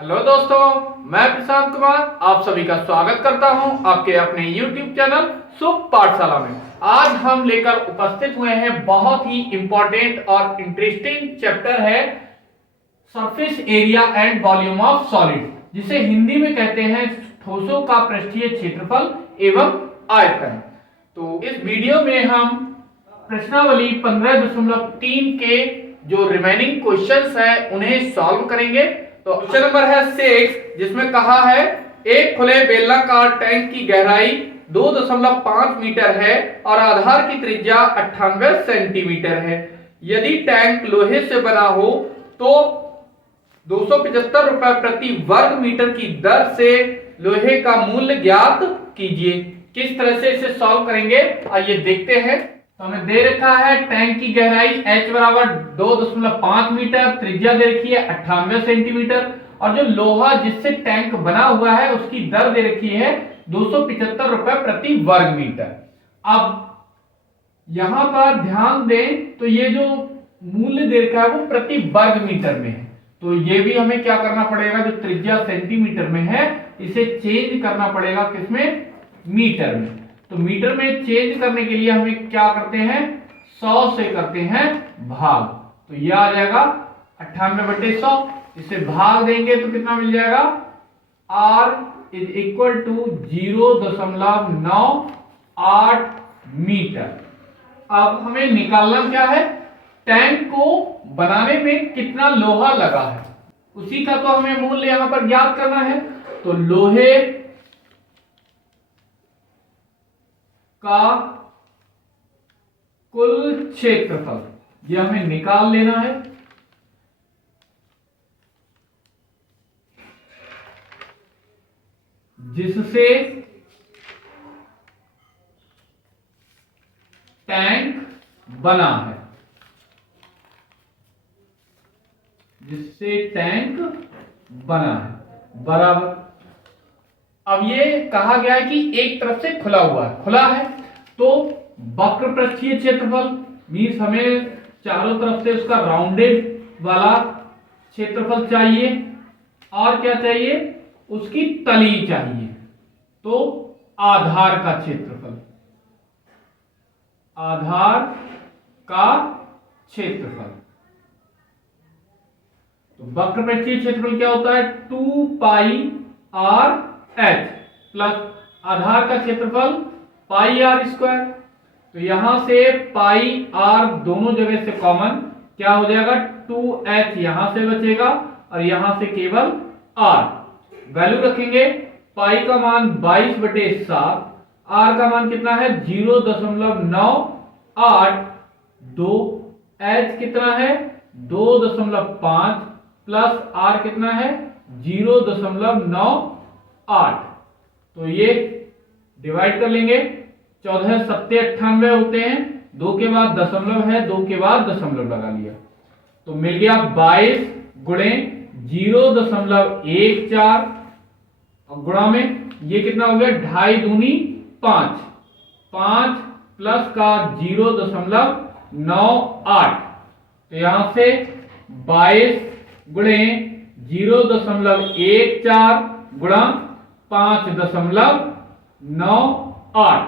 Hello दोस्तों, मैं प्रशांत कुमार आप सभी का स्वागत करता हूं आपके अपने YouTube चैनल शुभ पाठशाला में। आज हम लेकर उपस्थित हुए हैं बहुत ही इंपॉर्टेंट और इंटरेस्टिंग चैप्टर है surface area and volume of solid, जिसे हिंदी में कहते हैं ठोसों का पृष्ठीय क्षेत्रफल एवं आयतन। तो इस वीडियो में हम प्रश्नावली 15.3 के जो रिमेनिंग क्वेश्चंस है उन्हें सॉल्व करेंगे। तो क्वेश्चन नंबर है 6, जिसमें कहा है एक खुले बेलनाकार टैंक की गहराई 2.5 मीटर है और आधार की त्रिज्या 98 सेंटीमीटर है। यदि टैंक लोहे से बना हो तो 275 रुपए प्रति वर्ग मीटर की दर से लोहे का मूल्य ज्ञात कीजिए। किस तरह से इसे सॉल्व करेंगे आइए देखते हैं। तो हमें दे रखा है टैंक की गहराई h बराबर 2.5 मीटर, त्रिज्या दे रखी है 98 सेंटीमीटर और जो लोहा जिससे टैंक बना हुआ है उसकी दर दे रखी है 275 रुपए प्रति वर्ग मीटर। अब यहां पर ध्यान दें तो ये जो मूल्य दे रखा है वो प्रति वर्ग मीटर में है, तो ये भी हमें क्या करना पड़ेगा, जो त्रिज्या सेंटीमीटर में है इसे चेंज करना पड़ेगा किसमें, मीटर में। तो मीटर में चेंज करने के लिए हमें क्या करते हैं, 100 से करते हैं भाग, तो यह आ जाएगा 98/100। इसे भाग देंगे तो कितना मिल जाएगा, R is equal to 0.98 metre. अब हमें निकालना क्या है, टैंक को बनाने में कितना लोहा लगा है उसी का तो हमें मूल्य यहां पर ज्ञात करना है। तो लोहे का कुल क्षेत्रफल ये हमें निकाल लेना है। जिससे टैंक बना है, जिससे टैंक बना है बराबर। अब ये कहा गया है कि एक तरफ से खुला हुआ है, खुला है तो वक्र पृष्ठीय क्षेत्रफल मीन्स हमें चारों तरफ से उसका राउंडेड वाला क्षेत्रफल चाहिए और क्या चाहिए, उसकी तली चाहिए, तो आधार का क्षेत्रफल, आधार का क्षेत्रफल। तो वक्र पृष्ठीय क्षेत्रफल क्या होता है, 2πr h प्लस आधार का क्षेत्रफल πr²। तो यहां से पाई आर दोनों जगह से कॉमन क्या हो जाएगा, 2h यहां से बचेगा और यहां से केवल r। वैल्यू रखेंगे, पाई का मान 22/7, r का मान कितना है 0.98, 2 h कितना है 2.5 प्लस r कितना है 0.98। तो ये डिवाइड कर लेंगे, 14 7 98 होते हैं, 2 के बाद दशमलव है, 2 के बाद दशमलव लगा लिया तो मिल गया 22 गुणे 0.14 और गुणा में ये कितना हो गया, 2.5 दूनी 5, 5 प्लस का 0.98। तो यहां से 22 गुणे 0.14 गुणा 5.98,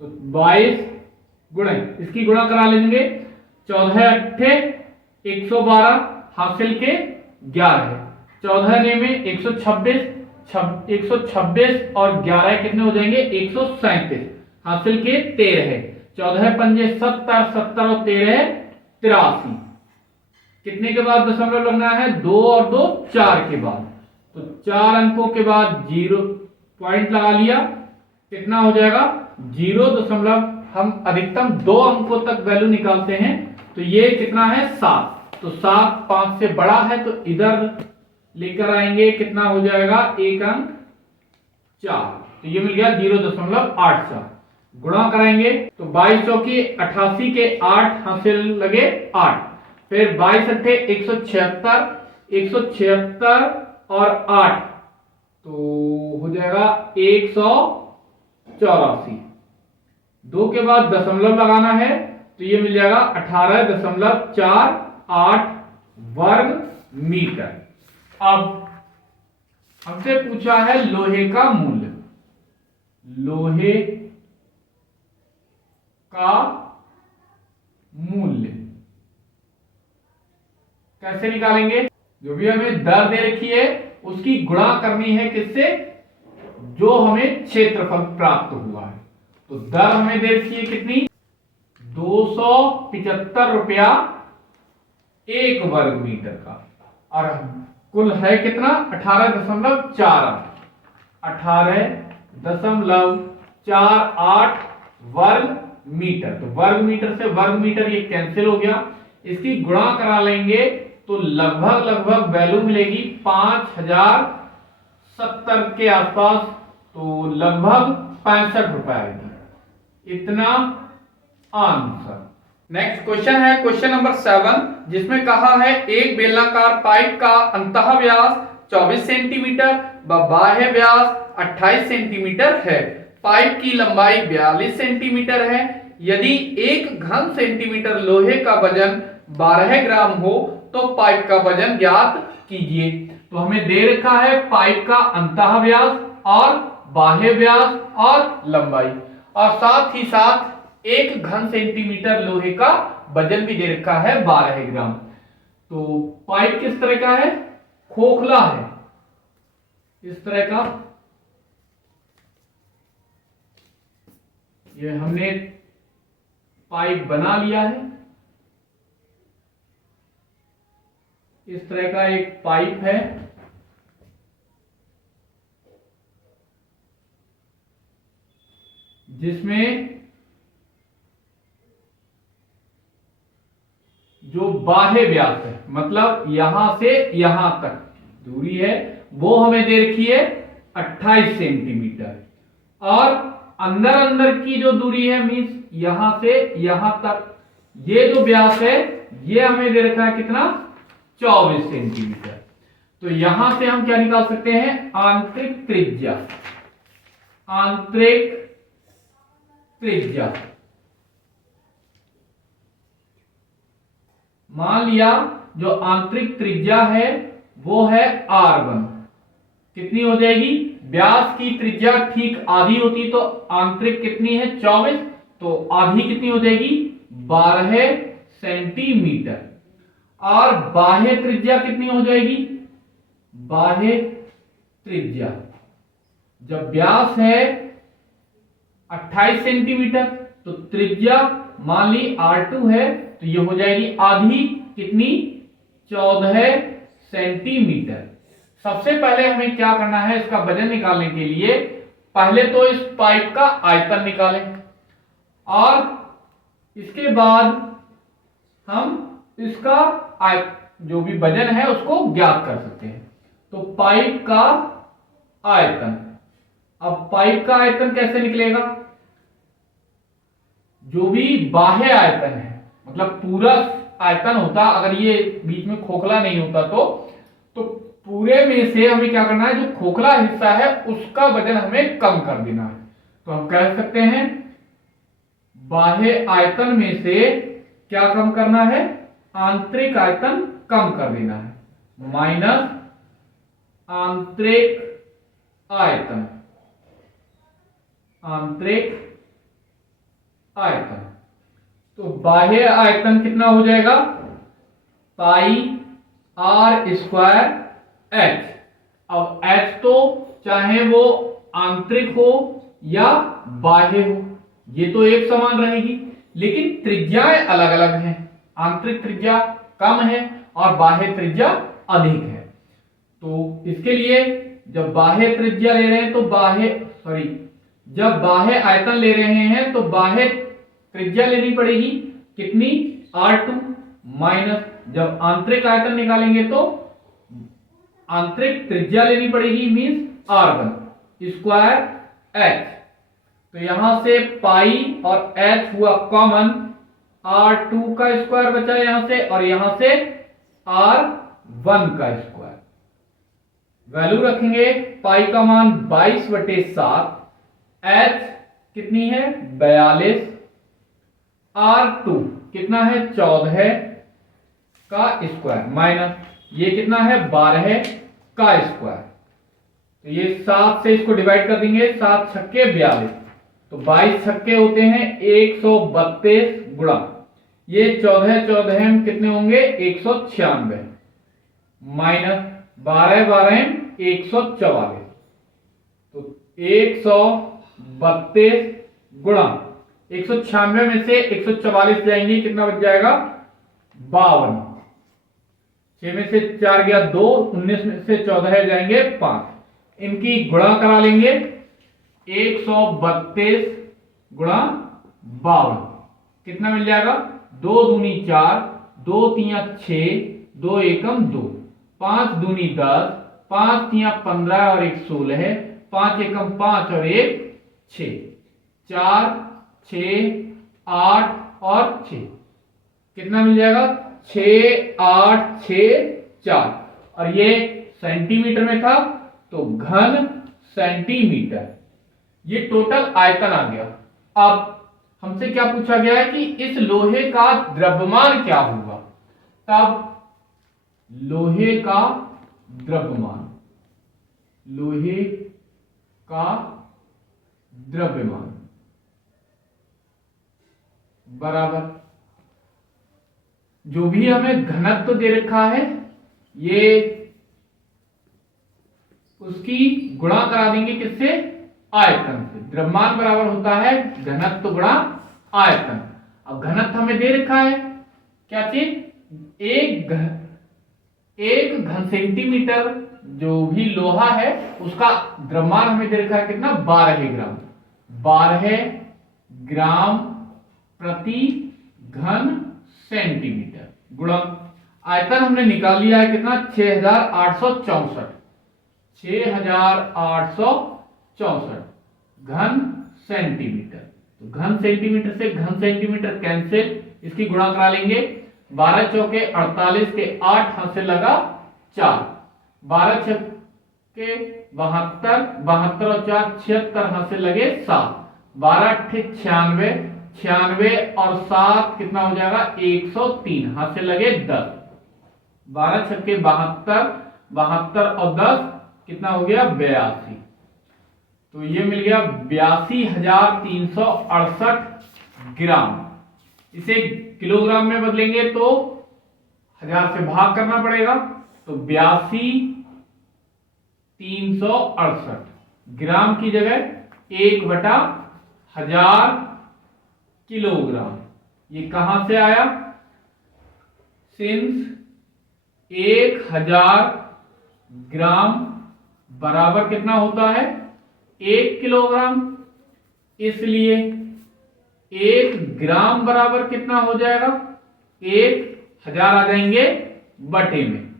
तो 22 गुणे इसकी गुणा करा लेंगे, 14 8 112 हासिल के 11 है, 14 ने में 126 और 11 कितने हो जाएंगे 137 हासिल के 13 है, 14 पंजे 70, 70 और 13 83। कितने के बाद दशमलव लगना है, 2 और 2 4 के बाद, तो 4 अंकों के बाद 0 पॉइंट लगा लिया, कितना हो जाएगा 0. हम अधिकतम 2 अंकों तक वैल्यू निकालते हैं, तो ये कितना है 7, तो 7 5 से बड़ा है तो इधर लेकर आएंगे, कितना हो जाएगा 1 अंक 4, तो ये मिल गया 0.84। गुणा कराएंगे तो 22 चौकी 88 के 8 हासिल लगे 8, फिर 22 अट्ठे 176, 176 और 8 तो हो जाएगा 184। 2 के बाद दशमलव लगाना है तो ये मिल जाएगा 18.48 वर्ग मीटर। अब हमसे पूछा है लोहे का मूल्य। लोहे का मूल्य कैसे निकालेंगे? जो भी हमें दर दे रखी है उसकी गुणा करनी है किससे? जो हमें क्षेत्रफल प्राप्त हुआ है। तो दर हमें दे रखी है कितनी? 275 रुपया 1 वर्ग मीटर का, और कुल है कितना? 18.48 वर्ग मीटर। तो वर्ग मीटर से वर्ग मीटर ये कैंसिल हो गया, इसकी गुणा करा लेंगे तो लगभग वैल्यू मिलेगी 5070 के आसपास, तो लगभग 65 रुपए आएगी। इतना आंसर। नेक्स्ट क्वेश्चन है क्वेश्चन नंबर 7, जिसमें कहा है एक बेलनाकार पाइप का अंतः व्यास 24 सेंटीमीटर व बाह्य व्यास 28 सेंटीमीटर है। पाइप की लंबाई 42 सेंटीमीटर है। यदि 1 घन सेंटीमीटर लोहे का वजन 12 ग्राम हो तो पाइप का वजन ज्ञात कीजिए। तो हमें दे रखा है पाइप का अंतः व्यास और बाह्य व्यास और लंबाई, और साथ ही साथ 1 घन सेंटीमीटर लोहे का वजन भी दे रखा है 12 ग्राम। तो पाइप किस तरह का है? खोखला है, इस तरह का। ये हमने पाइप बना लिया है, इस तरह का एक पाइप है, जिसमें जो बाह्य व्यास है, मतलब यहां से यहां तक दूरी है, वो हमें दे रखी है 28 सेंटीमीटर, और अंदर की जो दूरी है मींस यहां से यहां तक, ये जो व्यास है ये हमें दे रखा है कितना? 24 सेंटीमीटर। तो यहां से हम क्या निकाल सकते हैं? आंतरिक त्रिज्या। आंतरिक त्रिज्या मान लिया जो आंतरिक त्रिज्या है वो है R1। कितनी हो जाएगी? व्यास की त्रिज्या ठीक आधी होती तो आंतरिक कितनी है? 24, तो आधी कितनी हो जाएगी? 12 सेंटीमीटर। और बाह्य त्रिज्या कितनी हो जाएगी? बाह्य त्रिज्या, जब व्यास है 28 सेंटीमीटर तो त्रिज्या मान ली R2 है, तो ये हो जाएगी आधी, कितनी? 14 सेंटीमीटर। सबसे पहले हमें क्या करना है? इसका वजन निकालने के लिए पहले तो इस पाइप का आयतन निकालें, और इसके बाद हम इसका जो भी वजन है उसको ज्ञात कर सकते हैं। तो पाइप का आयतन, अब पाइप का आयतन कैसे निकलेगा? जो भी बाह्य आयतन है, मतलब पूरा आयतन होता, अगर ये बीच में खोखला नहीं होता तो पूरे में से हमें क्या करना है? जो खोखला हिस्सा है उसका वजन हमें कम कर देना है। तो हम कह सकते हैं बाह्य आयतन में से क्या कम करना है? आंतरिक आयतन कम कर देना है, माइनस आंतरिक आयतन। आंतरिक आयतन, तो बाह्य आयतन कितना हो जाएगा? पाई R स्क्वायर H। अब H तो चाहे वो आंतरिक हो या बाह्य हो, ये तो एक समान रहेगी, लेकिन त्रिज्याएं अलग अलग हैं। आंतरिक त्रिज्या कम है और बाह्य त्रिज्या अधिक है। तो इसके लिए जब बाह्य त्रिज्या ले रहे हैं तो जब बाह्य आयतन ले रहे हैं तो बाह्य त्रिज्या लेनी पड़ेगी, कितनी? R2 माइनस, जब आंतरिक आयतन निकालेंगे तो आंतरिक त्रिज्या लेनी पड़ेगी, मींस R1 स्क्वायर H। तो यहां से पाई और H हुआ कॉमन, R2 का स्क्वायर बचा यहां से, और यहां से R1 का स्क्वायर। वैल्यू रखेंगे, पाई का मान 22/7, H कितनी है? 42, R2 कितना है? 14 का स्क्वायर, माइनस ये कितना है? 12 का स्क्वायर। तो ये 7 से इसको डिवाइड कर देंगे, 7 छक्के 42, तो 22 छक्के होते हैं 132 गुणा ये 14 14 में कितने होंगे 196 माइनस 12 12 144, तो 132 गुणा 196 में से 144 जाएंगे, कितना बच जाएगा 52, 6 में से 4 गया 2, 19 में से 14 जाएंगे 5, इनकी गुणा करा लेंगे 132 गुणा 52 कितना मिल जाएगा 2 दूनी 4, 2 तिया 6, 2 एकम 2, 5 दूनी 10, 5 तिया 15 और 1 16, 5 एकम 5 और 1 6, 4 6 8 और 6 कितना मिल जाएगा 6 8 6 4, और ये सेंटीमीटर में था तो घन सेंटीमीटर, ये टोटल आयतन आ गया। अब हमसे क्या पूछा गया है कि इस लोहे का द्रव्यमान क्या होगा, तब लोहे का द्रव्यमान, लोहे का द्रव्यमान बराबर जो भी हमें घनत्व दे रखा है ये उसकी गुणा करा देंगे किससे आयतन से। द्रव्यमान बराबर होता है घनत्व गुणा आयतन। अब घनत्व हमें दे रखा है क्या चीज, एक घन सेंटीमीटर जो भी लोहा है उसका द्रव्यमान हमें दे रखा है कितना 12 ग्राम, 12 ग्राम प्रति घन सेंटीमीटर गुणा आयतन हमने निकाल लिया है कितना 6864, 6864 घन सेंटीमीटर। तो घन सेंटीमीटर से घन सेंटीमीटर कैंसिल, इसकी गुणा करा लेंगे, 12 चौके 48 के 8 हाथ से लगा 4, 12 छक्के 72, 72 और 4 76 हाथ से लगे 7, 12 अट्ठे 96, 96 और 7 कितना हो जाएगा 103 हाथ से लगे 10, 12 छक्के 72, 72 और 10 कितना हो गया 82, तो ये मिल गया 82,368 ग्राम। इसे किलोग्राम में बदलेंगे तो 1000 से भाग करना पड़ेगा, तो 82,368 ग्राम की जगह 1/1000 किलोग्राम। ये कहां से आया, सिंस 1000 ग्राम बराबर कितना होता है 1 किलोग्राम, इसलिए 1 ग्राम बराबर कितना हो जाएगा 1000 आ जाएंगे बटे में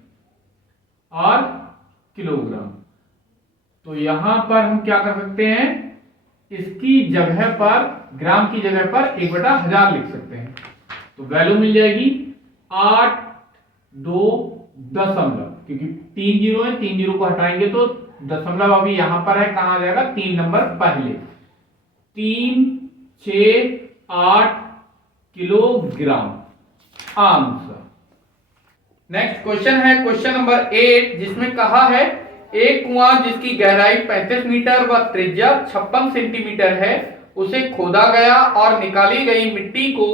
और किलोग्राम। तो यहां पर हम क्या कर सकते हैं, इसकी जगह पर ग्राम की जगह पर 1/1000 लिख सकते हैं, तो वैल्यू मिल जाएगी 8.2 क्योंकि 3 जीरो है, 3 जीरो को हटाएंगे तो दशमलव अभी यहां पर है, कहां आ जाएगा 3 नंबर पहले, 368 किलोग्राम आंसर। नेक्स्ट क्वेश्चन है क्वेश्चन नंबर 8, जिसमें कहा है एक कुआं जिसकी गहराई 35 मीटर व त्रिज्या 56 सेंटीमीटर है उसे खोदा गया और निकाली गई मिट्टी को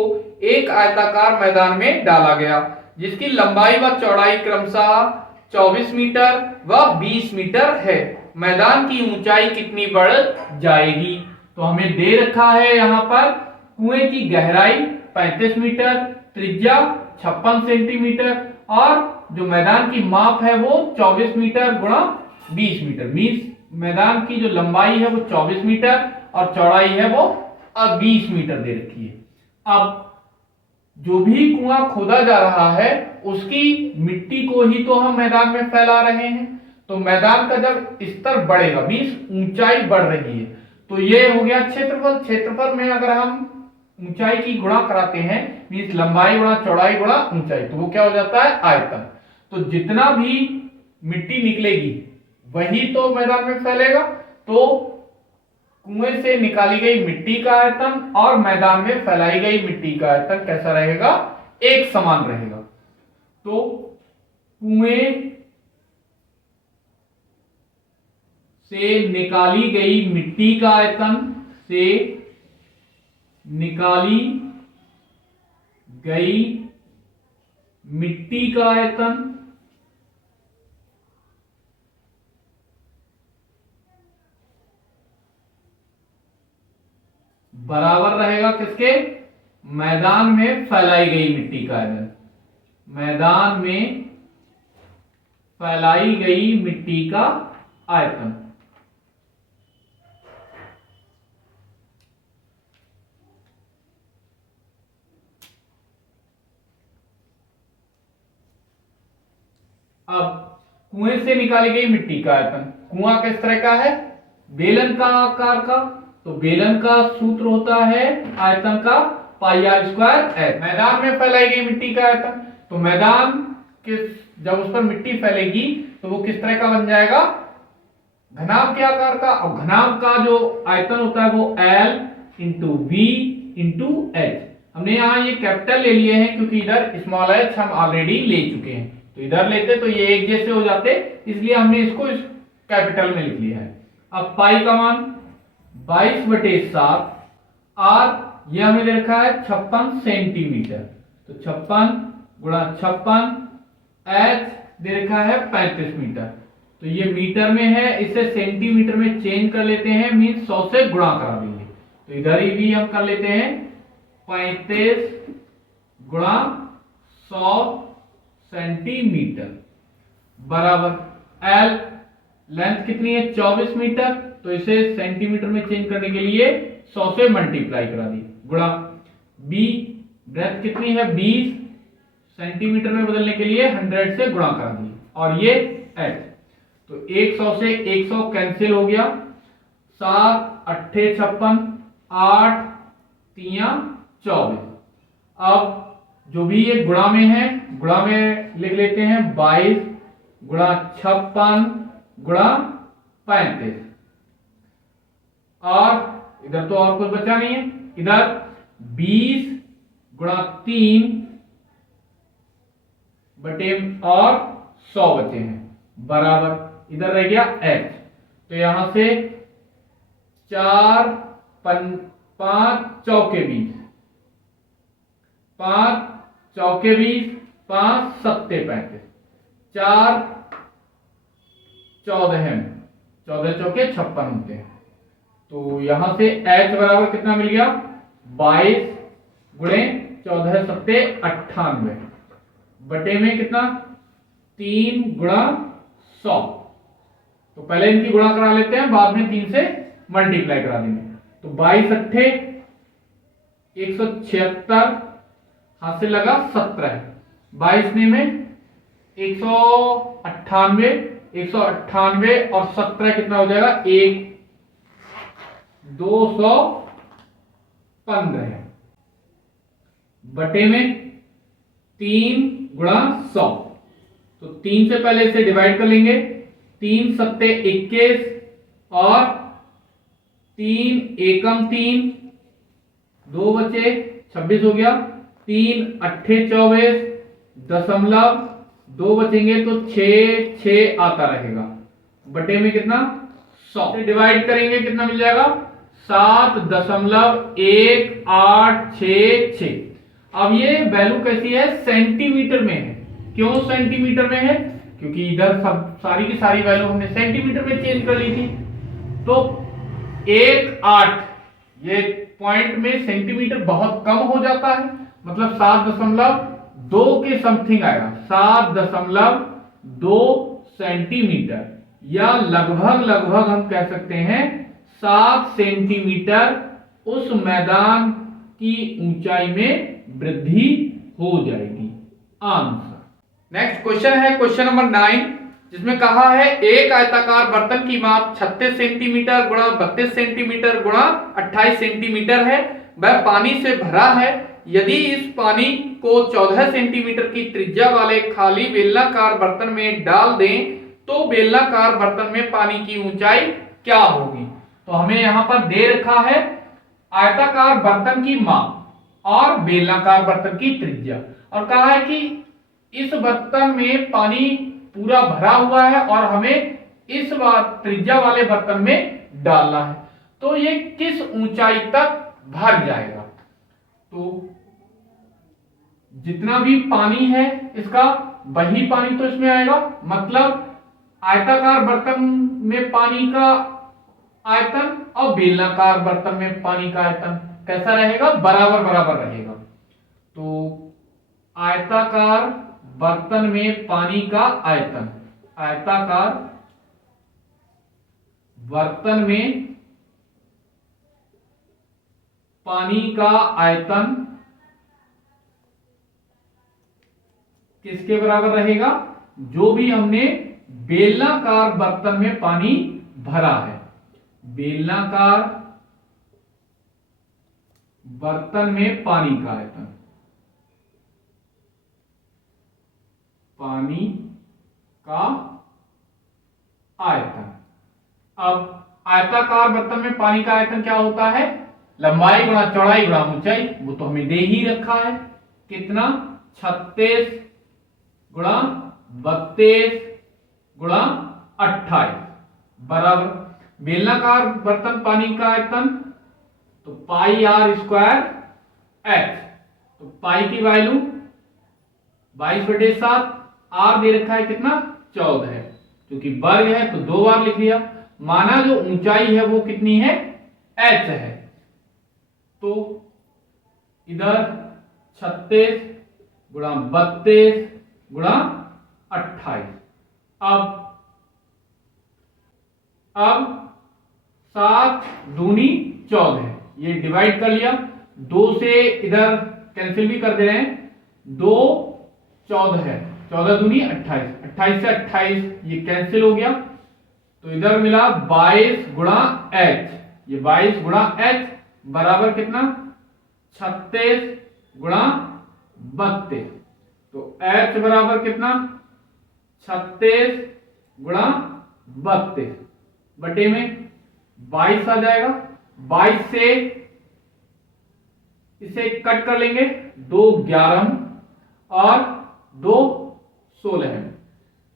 एक आयताकार मैदान में डाला गया जिसकी लंबाई व चौड़ाई क्रमशः 24 मीटर व 20 मीटर है। मैदान की ऊंचाई कितनी बढ़ जाएगी। तो हमें दे रखा है यहां पर कुएं की गहराई 35 मीटर, त्रिज्या 56 सेंटीमीटर और जो मैदान की माप है वो 24 मीटर गुणा 20 मीटर। मैदान की जो लंबाई है वो 24 मीटर और चौड़ाई है वो 20 मीटर दे रखी है। अब जो भी कुआं खोदा जा रहा है उसकी मिट्टी को ही तो हम मैदान में फैला रहे हैं, तो मैदान का जब स्तर बढ़ेगा मींस ऊंचाई बढ़ रही है, तो ये हो गया क्षेत्रफल। क्षेत्रफल में अगर हम ऊंचाई की गुणा कराते हैं मींस लंबाई गुणा चौड़ाई गुणा ऊंचाई, तो वो क्या हो जाता है आयतन। तो जितना भी मिट्टी निकलेगी वही तो मैदान में फैलेगा, तो कुएं से निकाली गई मिट्टी का आयतन और मैदान में फैलाई गई मिट्टी का आयतन कैसा रहेगा, एक समान रहेगा। तो कुएं से निकाली गई मिट्टी का आयतन, से निकाली गई मिट्टी का आयतन बराबर रहेगा किसके? मैदान में फैलाई गई मिट्टी का आयतन, मैदान में फैलाई गई मिट्टी का आयतन। अब कुएं से निकाली गई मिट्टी का आयतन, कुआं किस तरह का है? बेलन का आकार का, तो बेलन का सूत्र होता है आयतन का पाई आर स्क्वायर एच। मैदान में फैलाई गई मिट्टी का आयतन, तो मैदान किस, जब उस पर मिट्टी फैलेगी तो वो किस तरह का बन जाएगा? घनाभ के आकार का। और घनाभ का जो आयतन होता है वो L into V into H. हमने यहाँ ये कैपिटल ले लिए हैं क्योंकि इधर स्मॉल h हम ऑलरेडी ले चुके हैं, तो इधर लेते तो ये एक जैसे हो जाते, इसलिए हमने इसको इस कैपिटल में लिख लिया है। अब पाई का मान 22/7 और ये हमें दे रखा है 56 सेंटीमीटर, तो 56 गुणा 56, एच दे रखा है 35 मीटर, तो ये मीटर में है, इसे सेंटीमीटर में चेंज कर लेते हैं, मीन 100 से गुणा करा देंगे, तो इधर ही भी हम कर लेते हैं 35 गुणा 100 सेंटीमीटर बराबर एल। लेंथ कितनी है? 24 मीटर, तो इसे सेंटीमीटर में चेंज करने के लिए 100 से मल्टीप्लाई करा दी, गुणा बी ब्रेथ कितनी है? 20, सेंटीमीटर में बदलने के लिए 100 से गुणा करा दी, और ये एच, तो 100 से 100 कैंसिल हो गया, 7 8 56, 8 3 24। अब जो भी ये गुणा में है, गुणा में लिख लेते हैं 22 गुणा 56 गुणा 35, और इधर तो और कुछ बचा नहीं है, इधर 20 गुणा 3 बटे और 100 बचे हैं, बराबर इधर रह गया h, तो यहां से 4 5 चौके 20, 5 चौके 20, 5 सत्ते 35, 4 14 हैं, 14 चौके 56 होते हैं, तो यहां से h बराबर कितना मिल गया? 22 गुणे 14 सत्ते 98 बटे में कितना? 3 गुणा 100, तो पहले इनकी गुणा करा लेते हैं, बाद में 3 से मल्टीप्लाई करा देंगे, तो 22 अट्ठे 176, हाथ से लगा 17, 22 में 198, 198 और 17 कितना हो जाएगा? 215 बटे में 3 गुणा 100, तो 3 से पहले इसे डिवाइड कर लेंगे, 3 सत्ते 21 और 3 एकम 3, 2 बचे 26 हो गया, 3 अट्ठे 24 दशमलव 2 बचेंगे, तो 6 6 आता रहेगा, बटे में कितना? 100 से डिवाइड करेंगे कितना मिल जाएगा? 7.1866। अब ये वैल्यू कैसी है? सेंटीमीटर में है। क्यों सेंटीमीटर में है? क्योंकि इधर सब सारी की सारी वैल्यू हमने सेंटीमीटर में चेंज कर ली थी, तो 1.8 ये पॉइंट में सेंटीमीटर बहुत कम हो जाता है, मतलब 7.2 के समथिंग आएगा, 7.2 सेंटीमीटर, या लगभग हम कह सकते हैं 7 सेंटीमीटर उस मैदान की ऊंचाई में वृद्धि हो जाएगी। आंसर। नेक्स्ट क्वेश्चन है क्वेश्चन नंबर 9, जिसमें कहा है एक आयताकार बर्तन की माप 36 सेंटीमीटर गुणा 32 सेंटीमीटर गुणा 28 सेंटीमीटर है, वह पानी से भरा है। यदि इस पानी को 14 सेंटीमीटर की त्रिज्या वाले खाली बेलनाकार बर्तन में डाल दें तो बेलनाकार बर्तन में पानी की ऊंचाई क्या होगी? तो हमें यहां पर दे रखा है आयताकार बर्तन की माप और बेलनाकार बर्तन की त्रिज्या, और कहा है कि इस बर्तन में पानी पूरा भरा हुआ है और हमें इस बार त्रिज्या वाले बर्तन में डालना है। तो ये किस ऊंचाई तक भर जाएगा? तो जितना भी पानी है इसका वही पानी तो इसमें आएगा, मतलब आयताकार बर्तन में पानी का आयतन और बेलनाकार बर्तन में पानी का आयतन कैसा रहेगा? बराबर बराबर रहेगा। तो आयताकार बर्तन में पानी का आयतन, आयताकार बर्तन में पानी का आयतन किसके बराबर रहेगा? जो भी हमने बेलनाकार बर्तन में पानी भरा है, बेलनाकार बर्तन में पानी का आयतन, पानी का आयतन। अब आयताकार बर्तन में पानी का आयतन क्या होता है? लंबाई गुणा चौड़ाई गुणा ऊंचाई, वो तो हमें दे ही रखा है। कितना? 36 गुणा 32 गुणा 28 बराबर बेलनाकार बर्तन पानी का आयतन तो पाई आर स्क्वायर एच। तो पाई की वैल्यू 22/7, आर दे रखा है कितना? 14 है, क्योंकि वर्ग है तो 2 बार लिख लिया। माना जो ऊंचाई है वो कितनी है? एच है। तो इधर 36 गुणा 32 गुणा 28। अब 7 दूनी 14, ये डिवाइड कर लिया, 2 से इधर कैंसिल भी कर दे रहे हैं, 2 14 है, 14 दूनी 28, 28 से 28 ये कैंसिल हो गया। तो इधर मिला 22 गुणा एच, ये 22 गुणा एच बराबर कितना? 36 गुणा 32। तो एच बराबर कितना? 36 गुणा 32 बटे में 22 आ जाएगा। 22 से इसे कट कर लेंगे, 2 11 और 2 16 है,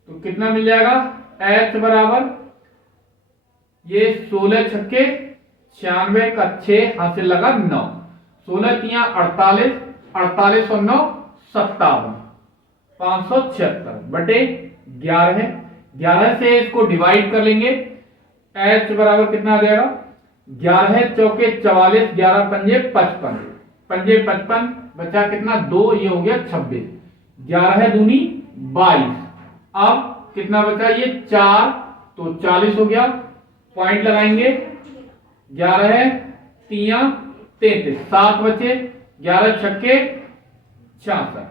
तो कितना मिल जाएगा? एच बराबर ये 16 छक्के 96 का 6 हाथ से लगा 9, 16 तिया 48, 48 और 9 57, 576 बटे 11 है। 11 से इसको डिवाइड कर लेंगे, एच बराबर कितना आ जाएगा? 11 चौके 44, 11 पंजे 55, पंजे 55 बचा कितना? 2, ये हो गया 26, 11 दूनी 22। अब कितना बचा? ये 4, तो 40 हो गया। पॉइंट लगाएंगे, 11 तिया 33, 7 बचे, 11 छक्के 66,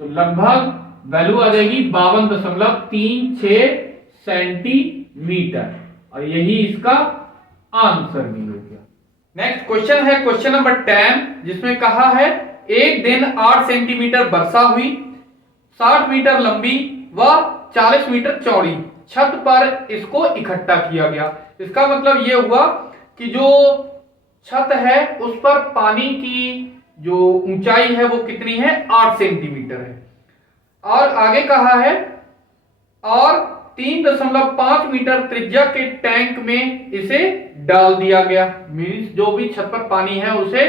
तो लगभग वैल्यू आ जाएगी 52.36 सेंटीमीटर, और यही इसका आंसर भी हो गया। नेक्स्ट क्वेश्चन है क्वेश्चन नंबर 10, जिसमें कहा है एक दिन 8 सेंटीमीटर वर्षा हुई, 60 मीटर लंबी व 40 मीटर चौड़ी छत पर इसको इकट्ठा किया गया। इसका मतलब यह हुआ कि जो छत है उस पर पानी की जो ऊंचाई है वो कितनी है? 8 सेंटीमीटर है। और आगे कहा है और 3.5 मीटर त्रिज्या के टैंक में इसे डाल दिया गया। मीन्स जो भी छत पर पानी है उसे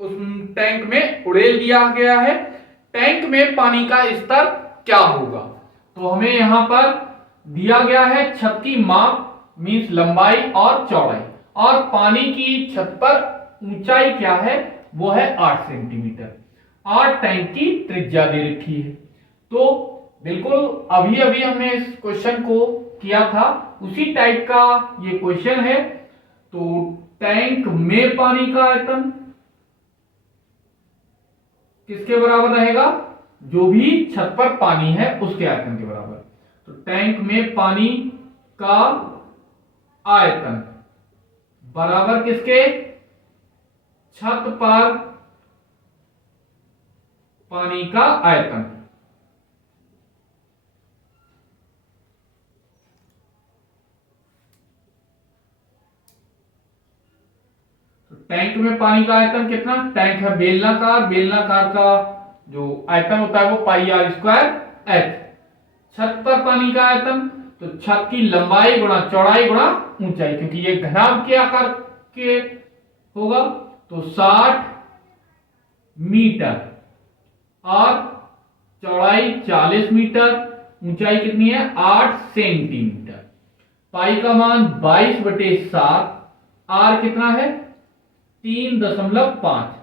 उस टैंक में उड़ेल दिया गया है। टैंक में पानी का स्तर क्या होगा? तो हमें यहां पर दिया गया है छत की माप, मीन्स लंबाई और चौड़ाई, और पानी की छत पर ऊंचाई क्या है? वो है 8 सेंटीमीटर, और टैंक की त्रिज्या दे रखी है। तो बिल्कुल अभी अभी हमने इस क्वेश्चन को किया था, उसी टाइप का ये क्वेश्चन है। तो टैंक में पानी का आयतन किसके बराबर रहेगा? जो भी छत पर पानी है उसके आयतन के बराबर। तो टैंक में पानी का आयतन बराबर किसके? छत पर पानी का आयतन। तो टैंक में पानी का आयतन कितना? टैंक है बेलनाकार, बेलनाकार का जो आयतन होता है वो पाई आर स्क्वायर एच। छत पर पानी का आयतन, तो छत की लंबाई गुणा चौड़ाई गुणा ऊंचाई, क्योंकि ये घनाभ के आकार के होगा, तो 60 मीटर और चौड़ाई 40 मीटर, ऊंचाई कितनी है 8 सेंटीमीटर। पाई का मान 22/7, आर कितना है 3.5,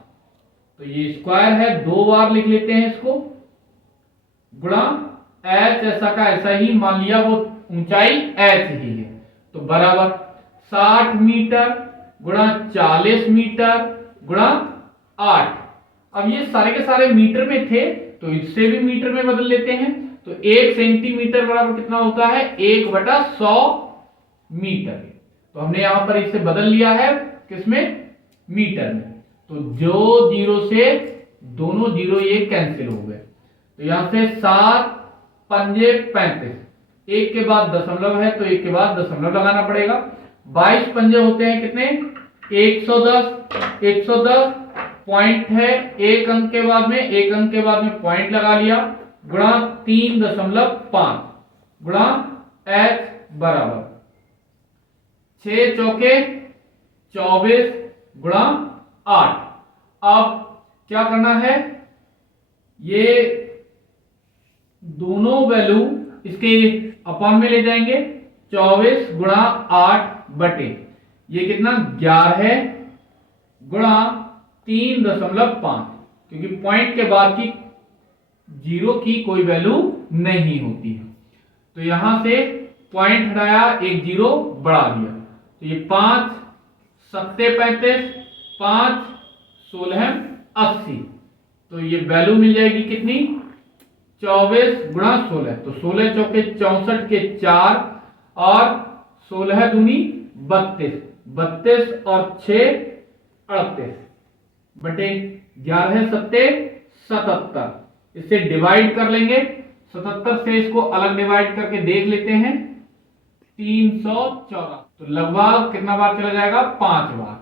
तो ये स्क्वायर है, 2 बार लिख लेते हैं इसको, गुणा एच ऐसा का ऐसा ही, मान लिया वो ऊंचाई एच ही है, तो बराबर 60 मीटर गुणा 40 मीटर गुणा 8। अब ये सारे के सारे मीटर में थे तो इससे भी मीटर में बदल लेते हैं, तो 1 सेंटीमीटर बराबर कितना होता है 1/100 मीटर। तो हमने यहां पर इसे बदल लिया है किसमें, मीटर में, तो जो जीरो से दोनों जीरो ये कैंसिल हो गए, तो यहां से 7 पंजे 35, एक के बाद दशमलव है तो एक के बाद दशमलव लगाना पड़ेगा, 22 पंजे होते हैं कितने 110, 110 पॉइंट है, एक अंक के बाद में, एक अंक के बाद में पॉइंट लगा लिया, गुणा 3.5 गुणा एच बराबर 6 चौके 24 गुणा 8। अब क्या करना है, ये दोनों वैल्यू इसके अपॉन में ले जाएंगे, 24 गुणा 8 बटे ये कितना 11 गुणा 3.5, क्योंकि पॉइंट के बाद की जीरो की कोई वैल्यू नहीं होती है, तो यहां से पॉइंट हटाया, एक जीरो बढ़ा दिया, तो ये 5 7 35, 5 16 80, तो ये वैल्यू मिल जाएगी कितनी 24 गुणा 16, तो 16 चौके 64 के 4 और 16 दूनी 32, 32 और 6 38 बटे 11 सत्ते 77, इसे डिवाइड कर लेंगे, 77 से इसको अलग डिवाइड करके देख लेते हैं, 314, तो लगभग कितना बार चला जाएगा 5 बार,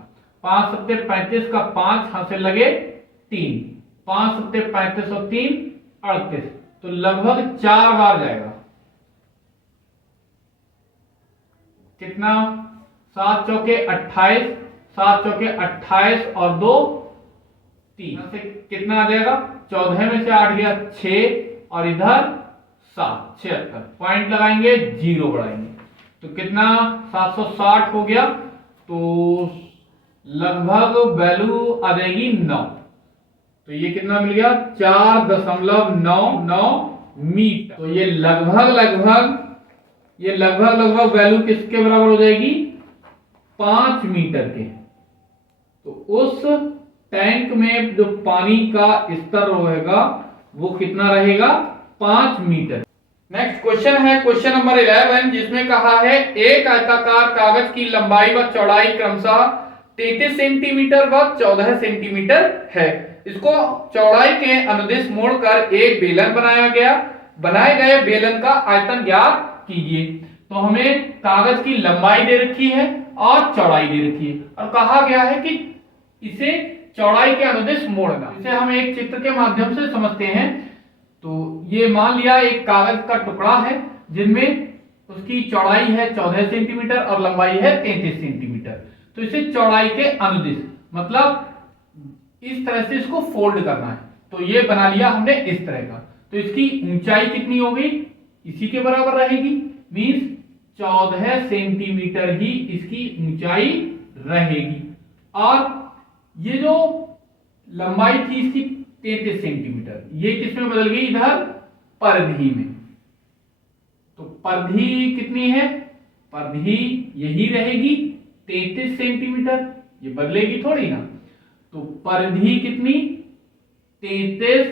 5 सत्ते 35 का 5 हाथ से लगे 3, 5 सत्ते 35 और 3 38, तो लगभग 4 बार जाएगा, कितना 7 चौके 28, 7 चौके 28 और 2 3 से कितना आ जाएगा, 14 में से 8 गया 6 और इधर 7 76, पॉइंट लगाएंगे जीरो बढ़ाएंगे, तो कितना 760 हो गया, तो लगभग वैल्यू आ जाएगी 9, तो ये कितना मिल गया 4.99 मीटर, तो ये लगभग वैल्यू किसके बराबर हो जाएगी 5 मीटर के, तो उस टैंक में जो पानी का स्तर रहेगा वो कितना रहेगा 5 मीटर। नेक्स्ट क्वेश्चन है क्वेश्चन नंबर 11, जिसमें कहा है एक आयताकार कागज की लंबाई व चौड़ाई क्रमशः 33 सेंटीमीटर व 14 सेंटीमीटर है, इसको चौड़ाई के अनुदिश मोड़कर एक बेलन बनाया गया, बनाए गए बेलन का आयतन ज्ञात कीजिए। तो हमें कागज की लंबाई दे रखी है और चौड़ाई दे रखी है, और कहा गया है कि इसे चौड़ाई के अनुदिश मोड़ना। इसे हम एक चित्र के माध्यम से समझते हैं, तो ये मान लिया एक कागज का टुकड़ा है जिनमें उसकी चौड़ाई है 14 सेंटीमीटर और लंबाई है 33 सेंटीमीटर, तो इसे चौड़ाई के अनुदिश मतलब इस तरह से इसको फोल्ड करना है, तो ये बना लिया हमने इस तरह का, तो इसकी ऊंचाई कितनी होगी इसी के बराबर रहेगी, मींस 14 सेंटीमीटर ही इसकी ऊंचाई रहेगी, और ये जो लंबाई थी इसकी 33 सेंटीमीटर, ये किसमें बदल गई इधर परिधि में, तो परिधि कितनी है, परिधि यही रहेगी 33 सेंटीमीटर, ये बदलेगी थोड़ी ना, तो परिधि कितनी 33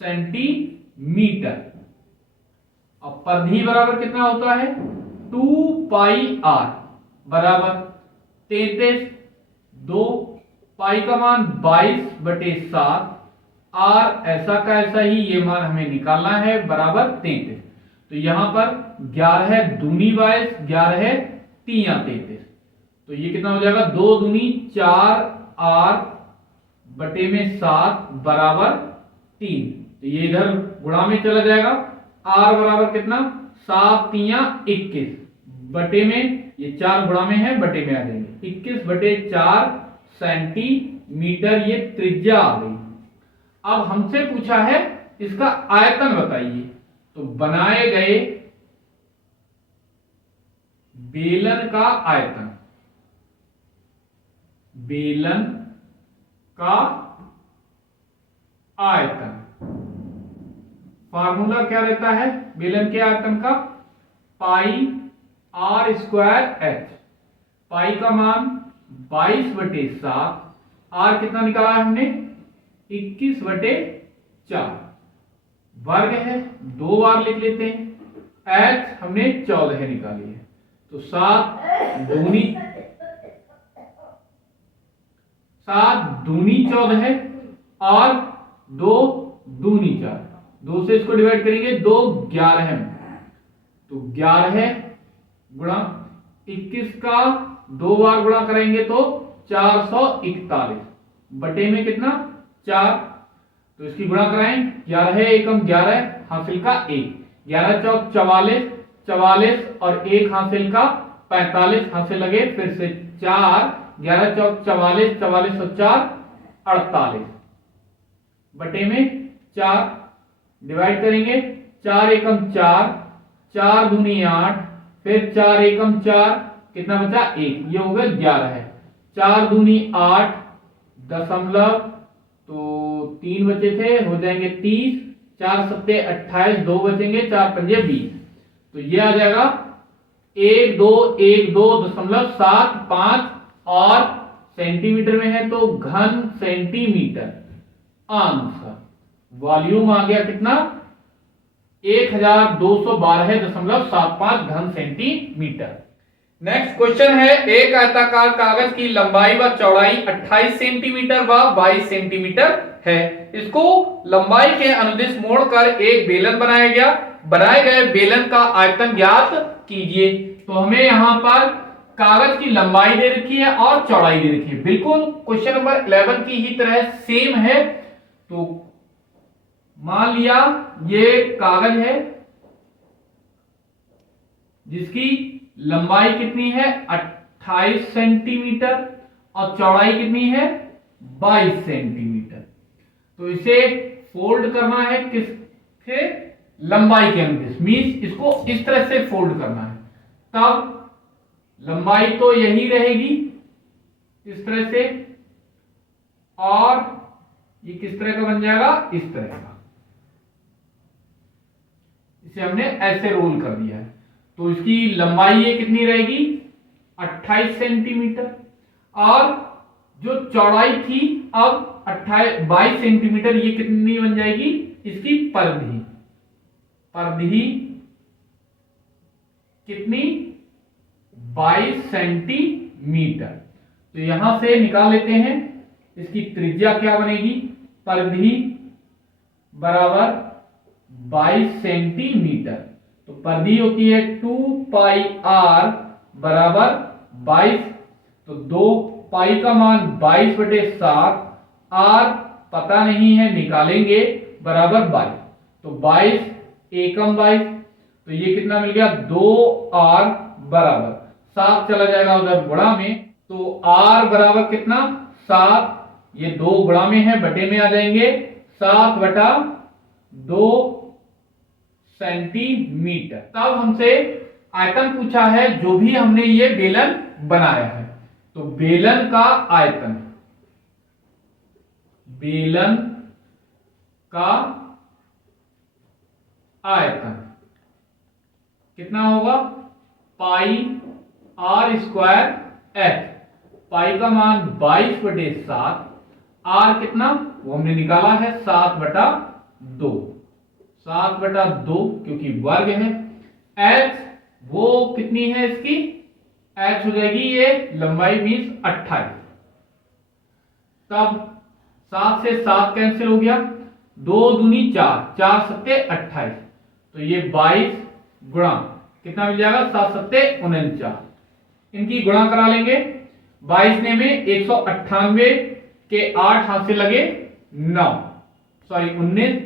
सेंटीमीटर, अब परिधि बराबर कितना होता है 2 पाई आर बराबर 33, 2 पाई का मान 22/7, आर ऐसा का ऐसा ही ये मान हमें निकालना है बराबर 33, तो यहां पर 11 दूनी 22, 11 3 33, तो ये कितना हो जाएगा 2 दूनी 4 आर बटे में 7 बराबर 3, तो ये इधर गुणा में चला जाएगा, आर बराबर कितना 7 तिया 21 बटे में, ये 4 गुणा में है, बटे में आ जाएंगे 21 बटे 4 सेंटीमीटर, ये त्रिज्या आ गई। अब हमसे पूछा है इसका आयतन बताइए। तो बनाए गए बेलन का आयतन, बेलन का आयतन, फार्मूला क्या रहता है बेलन के आयतन का? पाई आर स्क्वायर एच। पाई का मान 22 बटे 7, आर कितना निकाला है हमने? 21 बटे 4, वर्ग है 2 बार लिख लेते हैं। एच हमने 14 निकाली है, तो 7 दूनी 14 और 2 दूनी 4, 2 से इसको डिवाइड करेंगे 2 11 में, तो 11 गुणा 21 का 2 बार गुणा करेंगे तो 441 बटे में कितना? 4, तो इसकी गुणा कराएं, 11 एकम 11 हासिल का 1, 11 चौक 44, 44 और 1 हासिल का 45 हासिल लगे, फिर से 4, 11 चौक 44, 44 और 4 48 बटे में 4, डिवाइड करेंगे 4 एकम 4, 4 दूनी 8, फिर 4 एकम 4, कितना बचा? 1, ये हो गया 11 है। 4 दूनी 8 दशमलव, तो 3 बचे थे, हो जाएंगे 30, 4 सत्ते 28, 2 बचेंगे, 4 पंजे 20, तो ये आ जाएगा 1212.75 और सेंटीमीटर में है तो घन सेंटीमीटर। आंसर वॉल्यूम आ गया कितना? 1212.75 घन सेंटीमीटर। नेक्स्ट क्वेश्चन है, एक आयताकार कागज की लंबाई व चौड़ाई 28 सेंटीमीटर व 22 सेंटीमीटर है। इसको लंबाई के अनुदिश मोड़कर एक बेलन बनाया गया। बनाए गए बेलन का आयतन ज्ञात कीजिए। तो हमें यहां पर कागज की लंबाई दे रखी है और चौड़ाई दे रखी है, बिल्कुल क्वेश्चन नंबर 11 की ही तरह सेम है। तो मान लिया ये कागज है जिसकी लंबाई कितनी है? 28 सेंटीमीटर और चौड़ाई कितनी है? 22 सेंटीमीटर। तो इसे फोल्ड करना है किसके? लंबाई के अनुदिश, मींस इसको इस तरह से फोल्ड करना है, तब लंबाई तो यही रहेगी इस तरह से, और ये किस तरह का बन जाएगा? इस तरह का। इसे हमने ऐसे रोल कर दिया है, तो इसकी लंबाई ये कितनी रहेगी? 28 सेंटीमीटर, और जो चौड़ाई थी अब 22 सेंटीमीटर, ये कितनी बन जाएगी? इसकी परिधि। परिधि कितनी? 22 सेंटीमीटर। तो यहां से निकाल लेते हैं इसकी त्रिज्या क्या बनेगी? परिधि बराबर 22 सेंटीमीटर। तो परिधि होती है 2 पाई आर बराबर 22, तो 2 पाई का मान 22 बटे 7, आर पता नहीं है, निकालेंगे, बराबर 22, तो 22 एकम 22, तो ये कितना मिल गया? 2r बराबर 7 चला जाएगा उधर गुणा में, तो r बराबर कितना? 7, ये 2 गुणा में है, बटे में आ जाएंगे, 7 बटा 2 सेंटीमीटर। तब हमसे आयतन पूछा है जो भी हमने ये बेलन बनाया है। तो बेलन का आयतन, बेलन का आयतन कितना होगा? पाई आर स्क्वायर एच। पाई का मान 22 बटे 7, आर कितना वो हमने निकाला है 7 बटा 2, 7 बटा 2 क्योंकि वर्ग है। एच वो कितनी है इसकी? एच हो जाएगी ये लंबाई मीन्स 28। तब 7 से 7 कैंसिल हो गया, 2 दूनी 4, 4 सत्ते 28, तो ये 22 गुणा कितना मिल जाएगा? 7 सत्ते 49, इनकी गुणा करा लेंगे। 22 ने में 198 के 8 हाथ से लगे 9, सॉरी 19,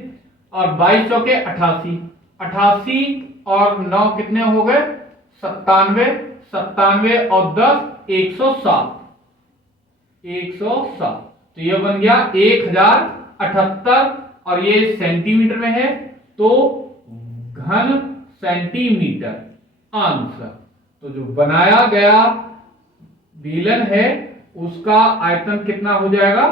और 22 चौके 88, 88 और 9 कितने हो गए 97, 97 और 10 107, 107। तो ये बन गया 1078 और ये सेंटीमीटर में है तो घन सेंटीमीटर आंसर। तो जो बनाया गया बेलन है उसका आयतन कितना हो जाएगा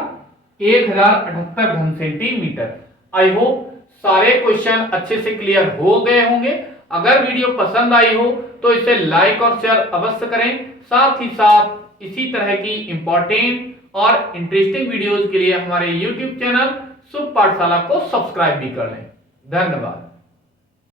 1078 घन सेंटीमीटर। आई होप सारे क्वेश्चन अच्छे से क्लियर हो गए होंगे। अगर वीडियो पसंद आई हो तो इसे लाइक और शेयर अवश्य करें। साथ ही साथ इसी तरह की इंपॉर्टेंट और इंटरेस्टिंग वीडियोस के लिए हमारे YouTube चैनल शुभ पाठशाला को सब्सक्राइब भी कर लें। धन्यवाद।